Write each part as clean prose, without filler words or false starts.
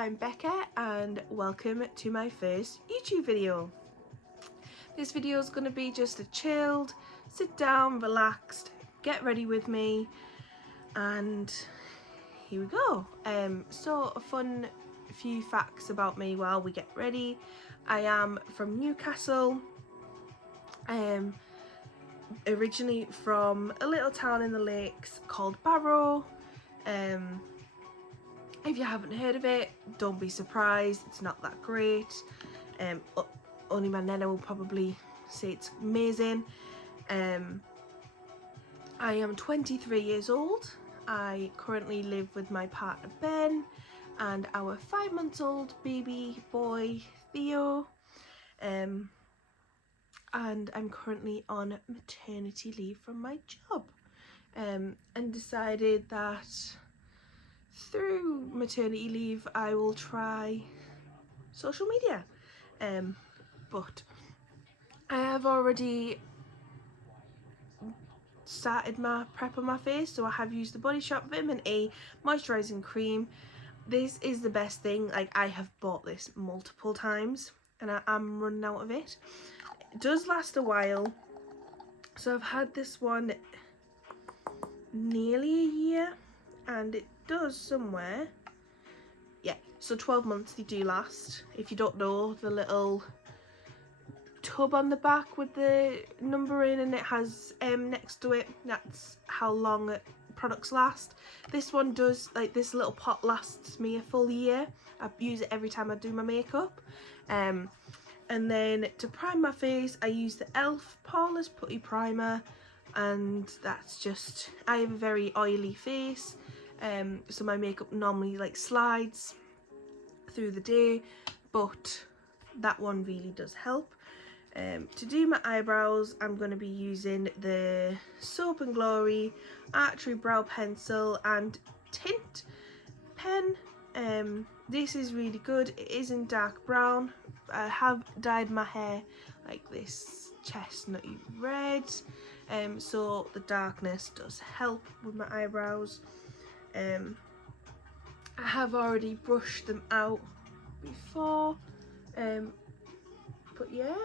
I'm Becca and welcome to my first YouTube video. This video is going to be just a chilled, sit down, relaxed, get ready with me, and here we go. So a fun few facts about me while we get ready. I am from Newcastle, originally from a little town in the lakes called Barrow. If you haven't heard of it, don't be surprised, it's not that great. Only my nana will probably say it's amazing. I am 23 years old. I currently live with my partner Ben and our 5-month-old baby boy Theo. And I'm currently on maternity leave from my job. And decided that through maternity leave I will try social media, but I have already started my prep on my face, so I have used the Body Shop Vitamin E moisturising cream. This is the best thing. Like, I have bought this multiple times and I'm running out of it. It does last a while, so I've had this one nearly a year and it does somewhere, yeah, so 12 months they do last. If you don't know, the little tub on the back with the number in and it has next to it, that's how long products last. This one does, like, this little pot lasts me a full year. I use it every time I do my makeup. And then to prime my face I use the e.l.f. Poreless Putty Primer, and that's just, I have a very oily face, so my makeup normally like slides through the day, but that one really does help. To do my eyebrows I'm going to be using the Soap and Glory Archery Brow Pencil and Tint pen. This is really good. It is in dark brown. I have dyed my hair like this chestnutty red, so the darkness does help with my eyebrows. I have already brushed them out before, but yeah,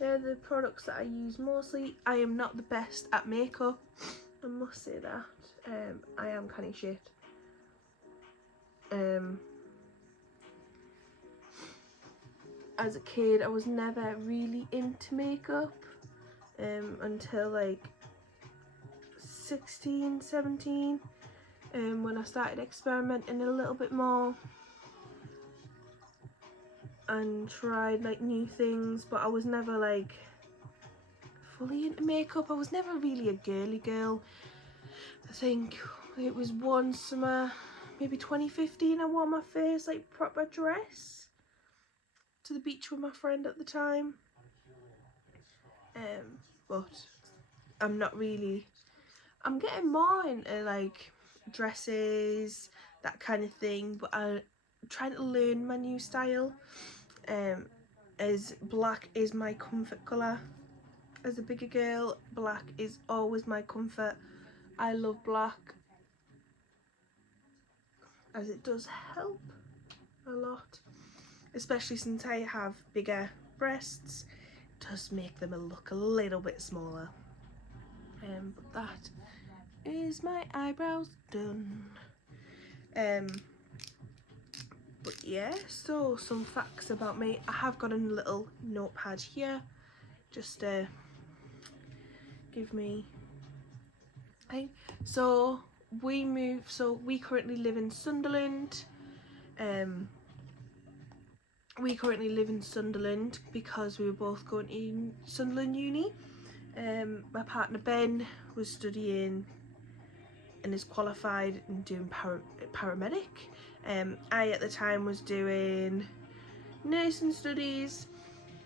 they're the products that I use mostly. I am not the best at makeup, I must say that. I am kind of shit. As a kid I was never really into makeup until like 16, 17, when I started experimenting a little bit more and tried like new things, but I was never like fully into makeup. I was never really a girly girl. I think it was one summer, maybe 2015, I wore my face like proper dress to the beach with my friend at the time. But I'm not really, I'm getting more into like dresses, that kind of thing, but I'm trying to learn my new style, as black is my comfort colour. As a bigger girl, black is always my comfort. I love black as it does help a lot, especially since I have bigger breasts. It does make them look a little bit smaller. But that is my eyebrows done. But yeah, so some facts about me. I have got a little notepad here just to give me thing. So we currently live in Sunderland. We currently live in Sunderland because we were both going in Sunderland Uni. My partner Ben was studying and is qualified and doing paramedic. I at the time was doing nursing studies.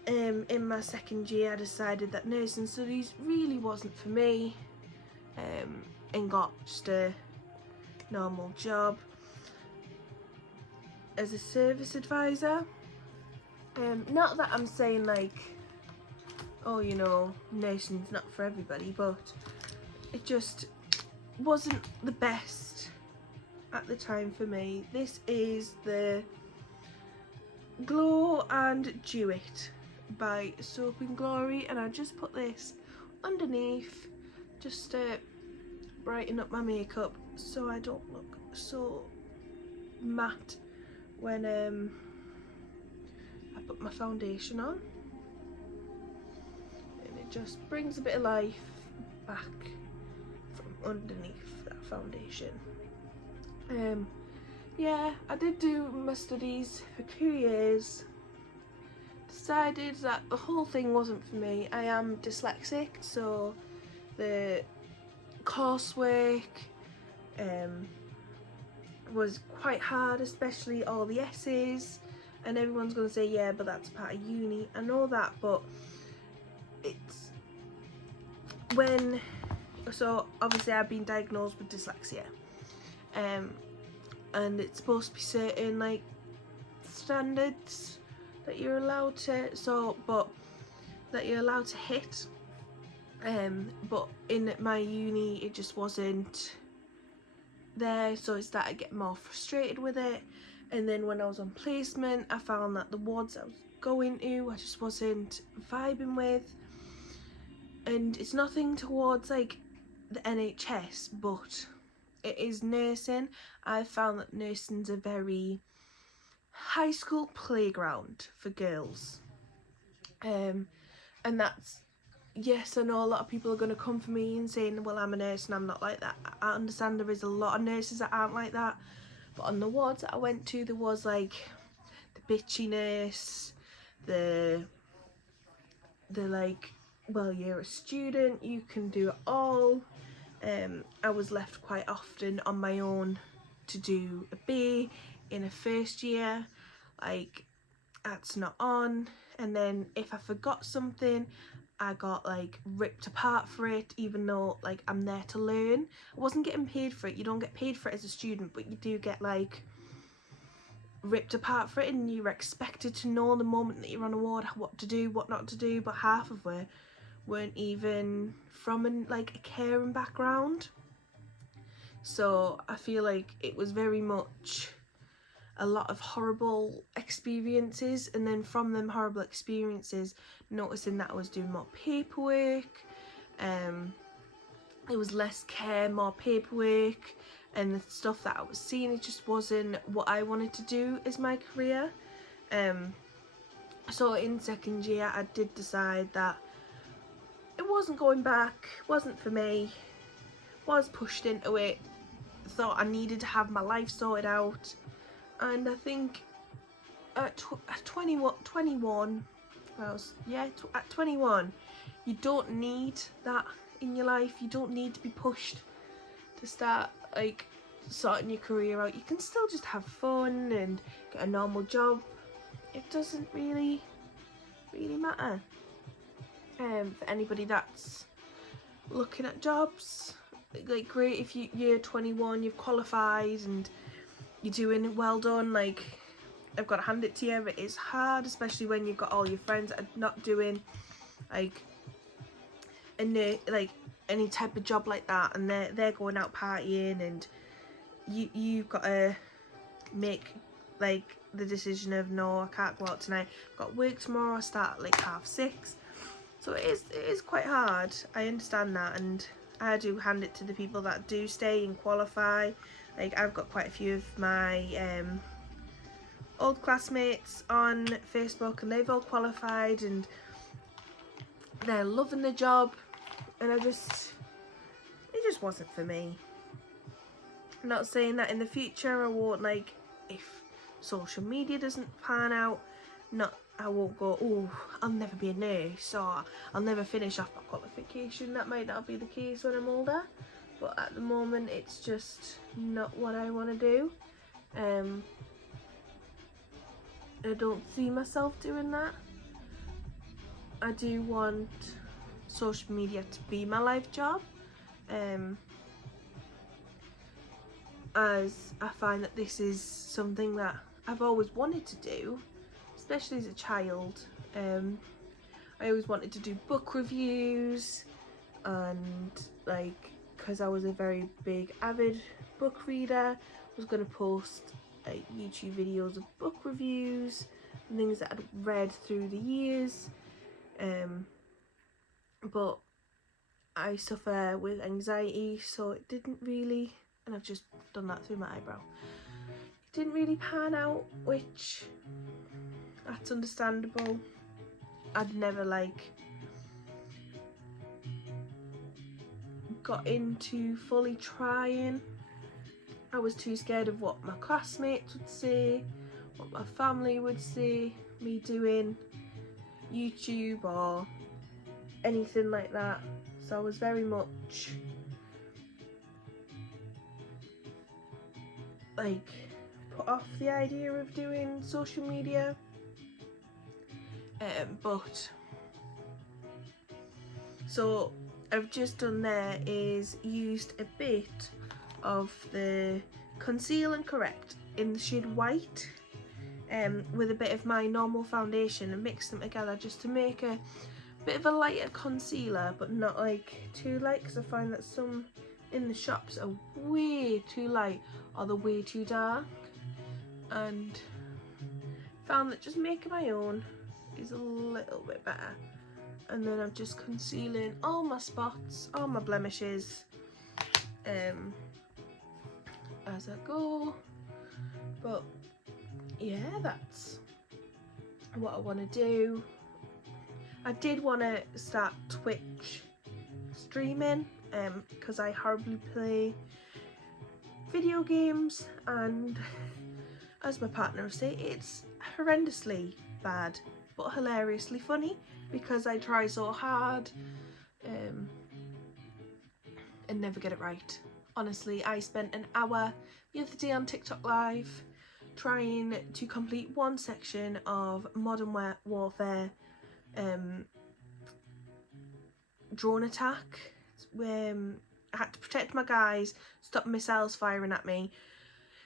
In my second year I decided that nursing studies really wasn't for me, and got just a normal job as a service advisor. Not that I'm saying like, oh, you know, nursing's not for everybody, but it just wasn't the best at the time for me. This is the Glow and Dew It by Soap and Glory, and I just put this underneath just to brighten up my makeup so I don't look so matte when I put my foundation on, and it just brings a bit of life back from underneath that foundation. Yeah, I did do my studies for 2 years, decided that the whole thing wasn't for me. I am dyslexic, so the coursework was quite hard, especially all the essays, and everyone's going to say, yeah, but that's part of uni. I know that, but it's when, so obviously I've been diagnosed with dyslexia, and it's supposed to be certain like standards that you're allowed to, that you're allowed to hit, but in my uni it just wasn't there, so I started getting more frustrated with it. And then when I was on placement, I found that the wards I was going to I just wasn't vibing with, and it's nothing towards like the NHS, but it is nursing. I found that nursing's a very high school playground for girls, and that's, yes, I know a lot of people are going to come for me and saying, well, I'm a nurse and I'm not like that. I understand there is a lot of nurses that aren't like that, but on the wards that I went to, there was like the bitchiness, the like, well, you're a student, you can do it all. I was left quite often on my own to do a B in a first year, like that's not on. And then if I forgot something, I got like ripped apart for it, even though like I'm there to learn. I wasn't getting paid for it. You don't get paid for it as a student, but you do get like ripped apart for it, and you're expected to know the moment that you're on a ward what to do, what not to do. But half of it weren't even from like a caring background, so I feel like it was very much a lot of horrible experiences, and then from them horrible experiences, noticing that I was doing more paperwork, it was less care, more paperwork, and the stuff that I was seeing, it just wasn't what I wanted to do as my career. So in second year I did decide that it wasn't going back, wasn't for me, was pushed into it, thought I needed to have my life sorted out. And I think at 21, at 21, you don't need that in your life. You don't need to be pushed to start like sorting your career out. You can still just have fun and get a normal job. It doesn't really matter. For anybody that's looking at jobs, like great if you're 21, you've qualified and you're doing well done, like I've got to hand it to you. It is hard, especially when you've got all your friends that are not doing like like any type of job like that, and they're going out partying, and you've got to make like the decision of, no, I can't go out tonight, I've got work tomorrow, I start at like 6:30. So it is quite hard, I understand that, and I do hand it to the people that do stay and qualify. Like I've got quite a few of my old classmates on Facebook, and they've all qualified and they're loving the job, and it just wasn't for me. I'm not saying that in the future I won't, like if social media doesn't pan out, I won't go, oh, I'll never be a nurse, or I'll never finish off my qualification. That might not be the case when I'm older, but at the moment it's just not what I want to do. I don't see myself doing that. I do want social media to be my life job, as I find that this is something that I've always wanted to do, especially as a child. I always wanted to do book reviews, and like, because I was a very big avid book reader, was going to post YouTube videos of book reviews and things that I'd read through the years, but I suffer with anxiety, so it didn't really, and I've just done that through my eyebrow, it didn't really pan out, which that's understandable. I'd never got into fully trying. I was too scared of what my classmates would say, what my family would say, me doing YouTube or anything like that. So I was very much put off the idea of doing social media. But so I've just done there is used a bit of the Conceal and Correct in the shade white with a bit of my normal foundation and mixed them together just to make a bit of a lighter concealer, but not too light, because I find that some in the shops are way too light or they're way too dark, and found that just making my own is a little bit better. And then I'm just concealing all my spots, all my blemishes as I go. But yeah, that's what I want to do. I did want to start Twitch streaming because I horribly play video games, and as my partner will say, it's horrendously bad but hilariously funny because I try so hard and never get it right. Honestly, I spent an hour the other day on TikTok Live trying to complete one section of Modern Warfare drone attack. I had to protect my guys, stop missiles firing at me.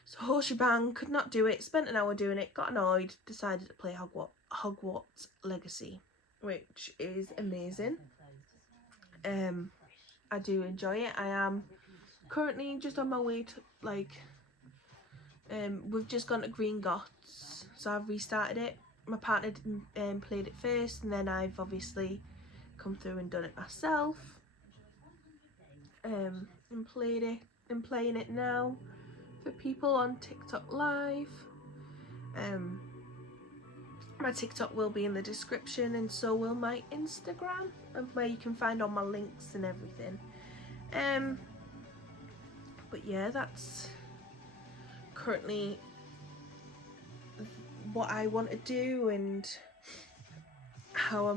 So whole shebang, could not do it, spent an hour doing it, got annoyed, decided to play Hogwarts Legacy, which is amazing. I do enjoy it. I am currently just on my way to we've just gone to Green Gots, so I've restarted it. My partner played it first, and then I've obviously come through and done it myself, and playing it now for people on TikTok Live. My TikTok will be in the description, and so will my Instagram, where you can find all my links and everything. But yeah, that's currently what I want to do, and how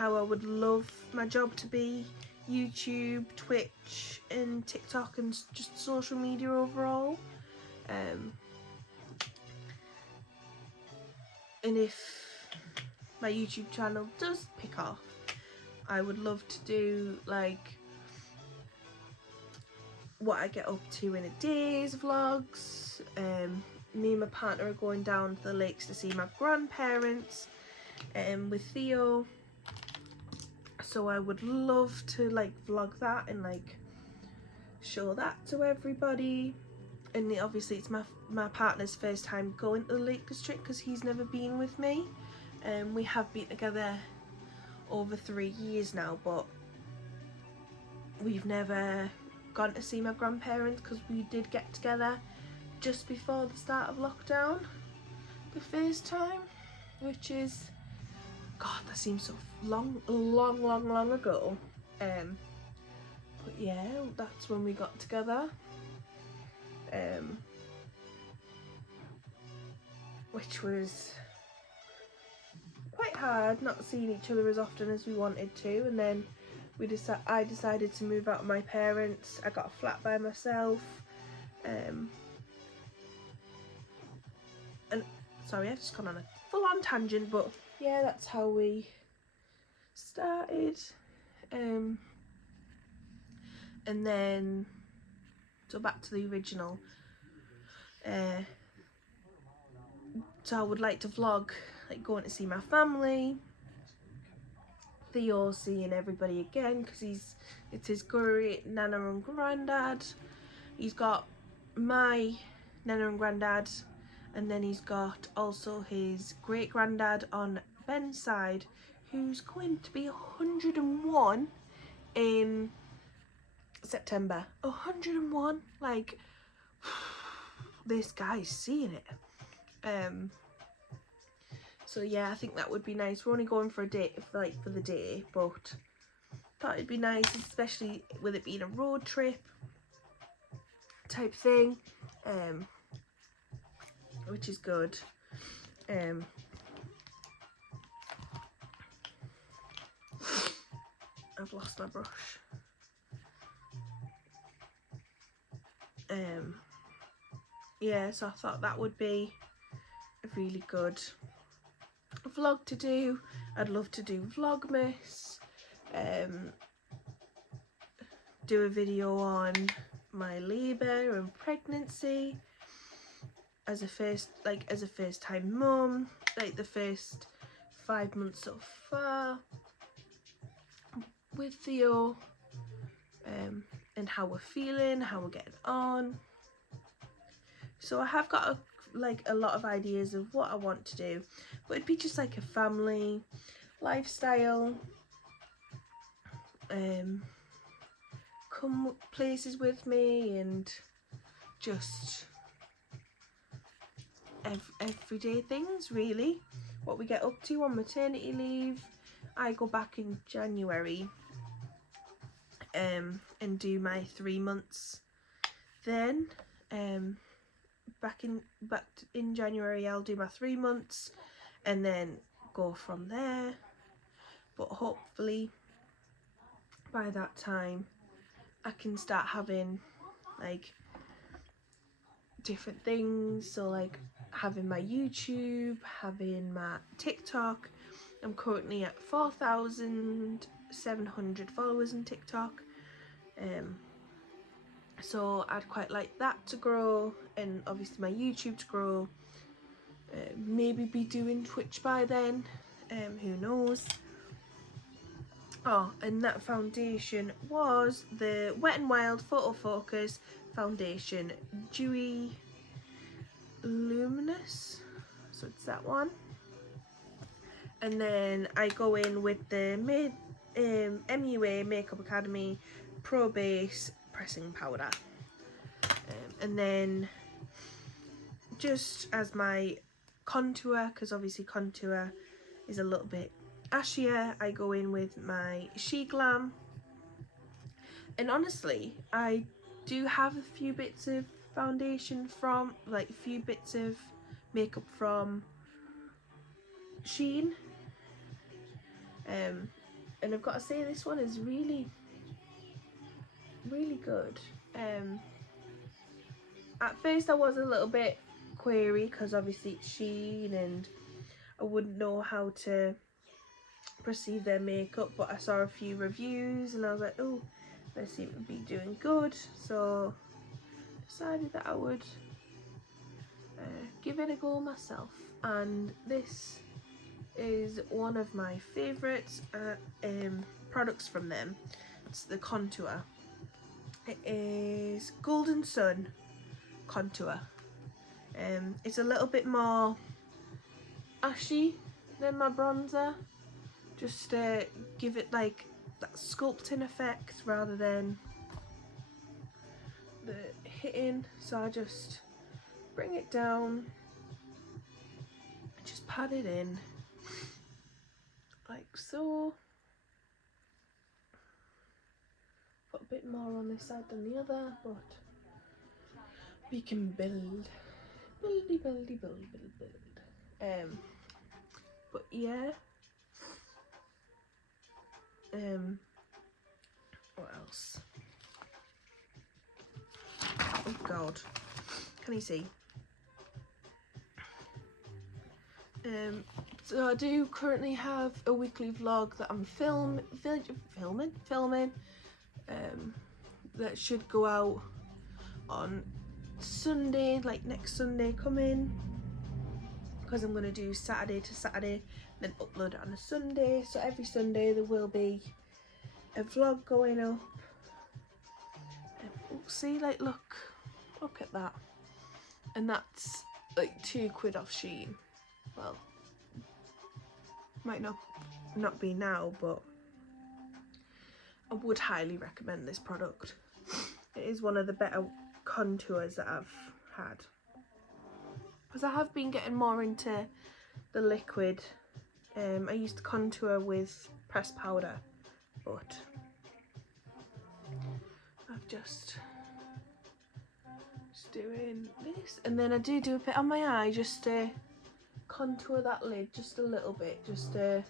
I would love my job to be. YouTube, Twitch and TikTok and just social media overall. And if my YouTube channel does pick off, I would love to do what I get up to in a day's vlogs. Me and my partner are going down to the lakes to see my grandparents with Theo, so I would love to vlog that and show that to everybody. And obviously it's my partner's first time going to the Lake District because he's never been with me. We have been together over 3 years now, but we've never gone to see my grandparents because we did get together just before the start of lockdown the first time, which is, God, that seems so long ago. But yeah, that's when we got together. Which was quite hard, not seeing each other as often as we wanted to, and then I decided to move out of my parents. I got a flat by myself, and sorry, I've just gone on a full-on tangent, but yeah, that's how we started. And then so back to the original. So I would like to vlog going to see my family, Theo seeing everybody again because it's his great nana and granddad. He's got my Nana and Grandad, and then he's got also his great granddad on Ben's side, who's going to be 101 in September. 101, like, this guy's seeing it. So yeah, I think that would be nice. We're only going for a day, like for the day, but thought it'd be nice, especially with it being a road trip type thing, which is good. I've lost my brush. Yeah, so I thought that would be a really good vlog to do. I'd love to do Vlogmas, do a video on my labour and pregnancy as a first time mum, like the first 5 months so far with Theo, and how we're feeling, how we're getting on. So I have got a lot of ideas of what I want to do, but it'd be just like a family lifestyle, come places with me, and just everyday things really, what we get up to on maternity leave. I go back in January and do my 3 months then. Back in January I'll do my 3 months and then go from there, but hopefully by that time I can start having like different things, so like having my YouTube, having my TikTok. I'm currently at 4,700 followers on TikTok, so I'd quite like that to grow, and obviously my YouTube to grow. Maybe be doing Twitch by then, who knows. Oh, and that foundation was the Wet n Wild Photo Focus foundation, Dewy Luminous, so it's that one. And then I go in with the MUA Makeup Academy Pro Base Pressing Powder, and then just as my contour, because obviously contour is a little bit ashier, I go in with my She Glam. And honestly, I do have a few bits of foundation from, like a few bits of makeup from Shein, and I've got to say this one is really good. At first I was a little bit query because obviously it's Shein and I wouldn't know how to perceive their makeup, but I saw a few reviews and I was like, oh, they seem to be doing good, so decided that I would give it a go myself. And this is one of my favourite products from them. It's the contour. It is Golden Sun contour. It's a little bit more ashy than my bronzer, just to give it like that sculpting effect rather than the hitting. So I just bring it down, just pat it in like so. Put a bit more on this side than the other, but we can build. But yeah, what else? Oh god, can you see? So I do currently have a weekly vlog that I'm filming, that should go out on Sunday, like next Sunday coming, because I'm going to do Saturday to Saturday, then upload it on a Sunday. So every Sunday there will be a vlog going up. See, like, look, Look at that. And that's like £2 off Shein. Well, might not be now, but I would highly recommend this product. It is one of the better contours that I've had, because I have been getting more into the liquid. I used to contour with pressed powder, but I've just doing this, and then I do a bit on my eye just to contour that lid just a little bit, just to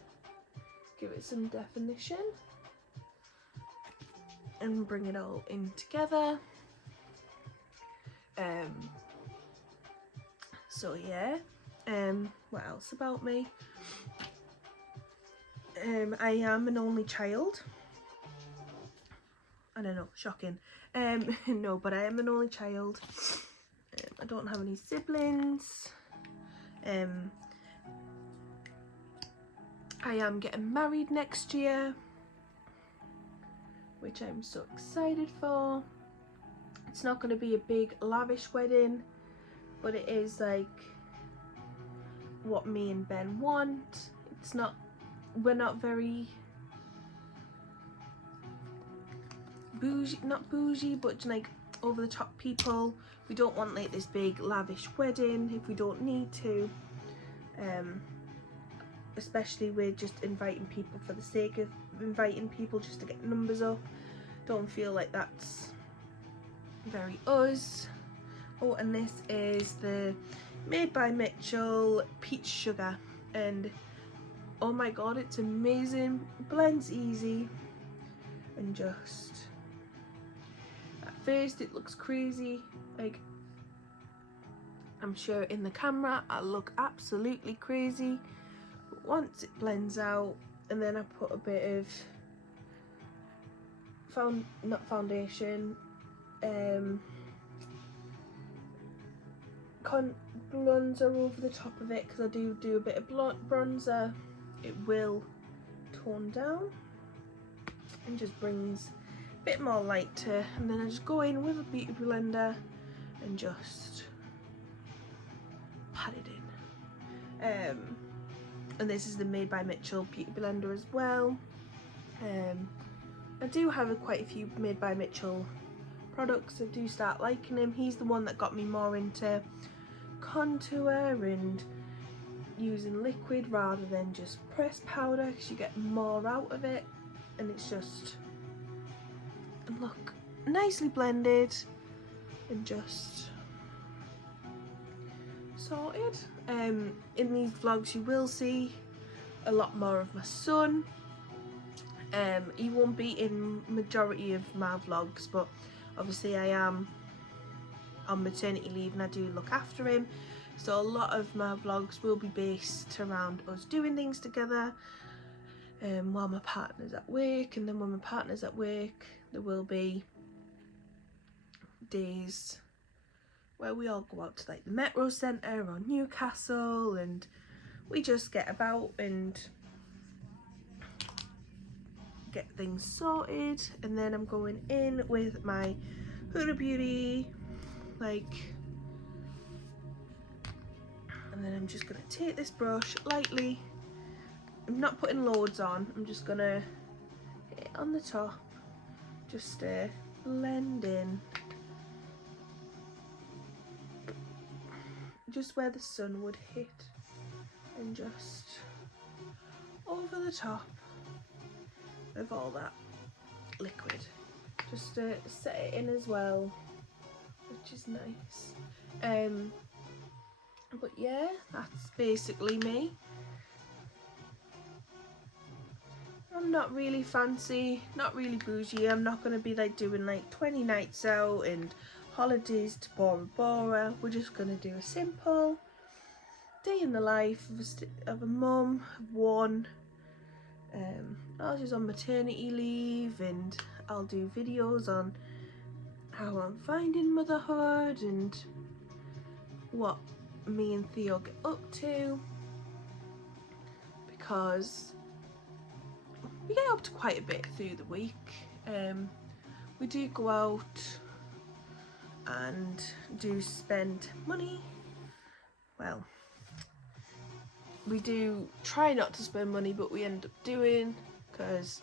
give it some definition and bring it all in together. So yeah, what else about me? I am an only child. I don't know, shocking. No, but I am an only child. I don't have any siblings. I am getting married next year, which I'm so excited for. It's not going to be a big lavish wedding, but it is like what me and Ben want. It's not, we're not very bougie, not bougie, but like over the top people. We don't want like this big lavish wedding if we don't need to. Especially we're just inviting people for the sake of inviting people, just to get numbers up. Don't feel like that's very us. Oh, and this is the Made by Mitchell Peach Sugar, and oh my god, it's amazing. Blends easy, and just at first it looks crazy, like I'm sure in the camera I look absolutely crazy, but once it blends out, and then I put a bit of bronzer over the top of it, because I do a bit of bronzer. It will tone down and just brings a bit more light to, and then I just go in with a beauty blender and just pat it in. And this is the Made by Mitchell beauty blender as well. I do have quite a few Made by Mitchell products. I do start liking him. He's the one that got me more into contour and using liquid rather than just pressed powder, because you get more out of it, and it's just, and look, nicely blended and just sorted. In these vlogs you will see a lot more of my son. He won't be in majority of my vlogs, but obviously I am on maternity leave and I do look after him, so a lot of my vlogs will be based around us doing things together while my partner's at work. And then when my partner's at work, there will be days where we all go out to like the Metro Centre or Newcastle, and we just get about and get things sorted. And then I'm going in with my Huda Beauty, like, and then I'm just gonna take this brush lightly. I'm not putting loads on, I'm just gonna hit it on the top, just blend in just where the sun would hit, and just over the top of all that liquid, just to set it in as well, which is nice. But yeah, that's basically me. I'm not really fancy, not really bougie. I'm not going to be like doing like 20 nights out and holidays to Bora Bora. We're just going to do a simple day in the life of a mum of one. I was just on maternity leave, and I'll do videos on how I'm finding motherhood and what me and Theo get up to, because we get up to quite a bit through the week. We do go out and do spend money. Well, we do try not to spend money, but we end up doing, because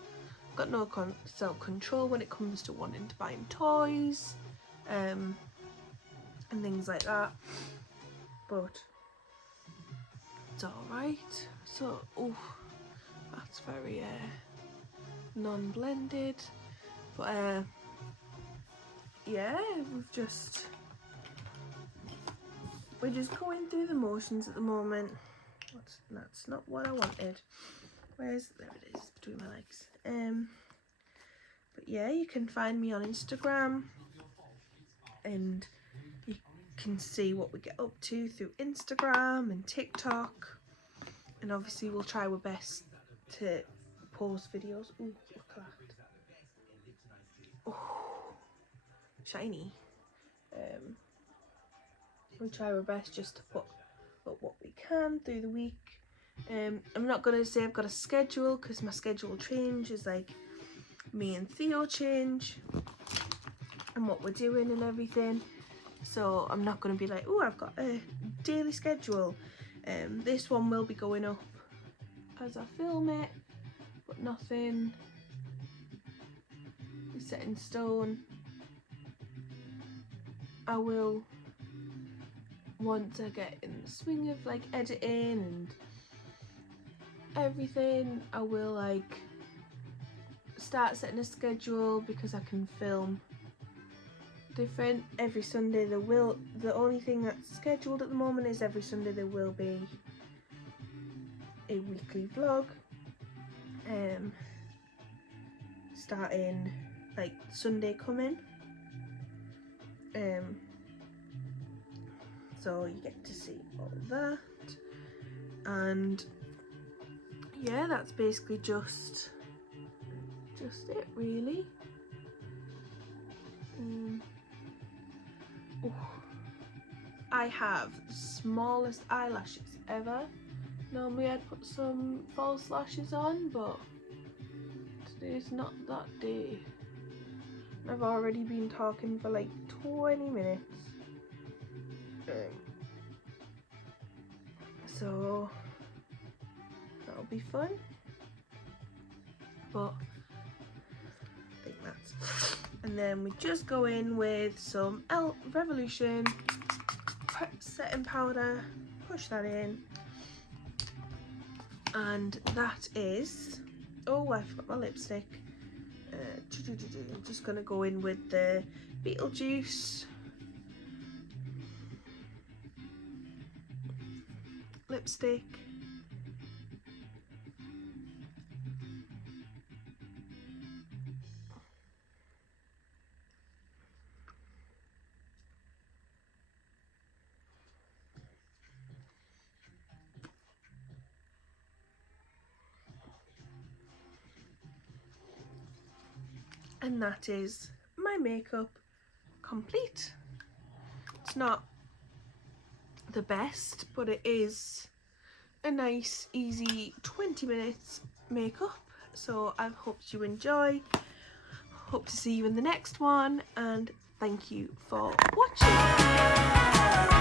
I've got no self-control when it comes to wanting to buy toys and things like that, but it's alright. So, oh, that's very non-blended, but yeah, we're just going through the motions at the moment. That's not what I wanted. There it is, between my legs. But yeah, you can find me on Instagram, and you can see what we get up to through Instagram and TikTok, and obviously we'll try our best to post videos. Ooh, look at that. Oh, shiny. We'll try our best just to put up what we can through the week. I'm not going to say I've got a schedule, because my schedule changes, like me and Theo change and what we're doing and everything. So I'm not going to be like, oh, I've got a daily schedule. This one will be going up as I film it, but nothing is set in stone. I will, once I get in the swing of like editing and everything, I will like start setting a schedule, because I can film different every Sunday. The only thing that's scheduled at the moment is every Sunday there will be a weekly vlog, starting like Sunday coming, so you get to see all that. And yeah, that's basically just it really. Oh, I have the smallest eyelashes ever. Normally I'd put some false lashes on, but today's not that day. I've already been talking for like 20 minutes. So that'll be fun. But I think that's, and then we just go in with some Revolution setting powder, push that in, and that is, oh, I forgot my lipstick. I'm just gonna go in with the Beetlejuice lipstick. And that is my makeup complete. It's not the best, but it is a nice, easy 20 minutes makeup. So I hope you enjoy. Hope to see you in the next one, and thank you for watching.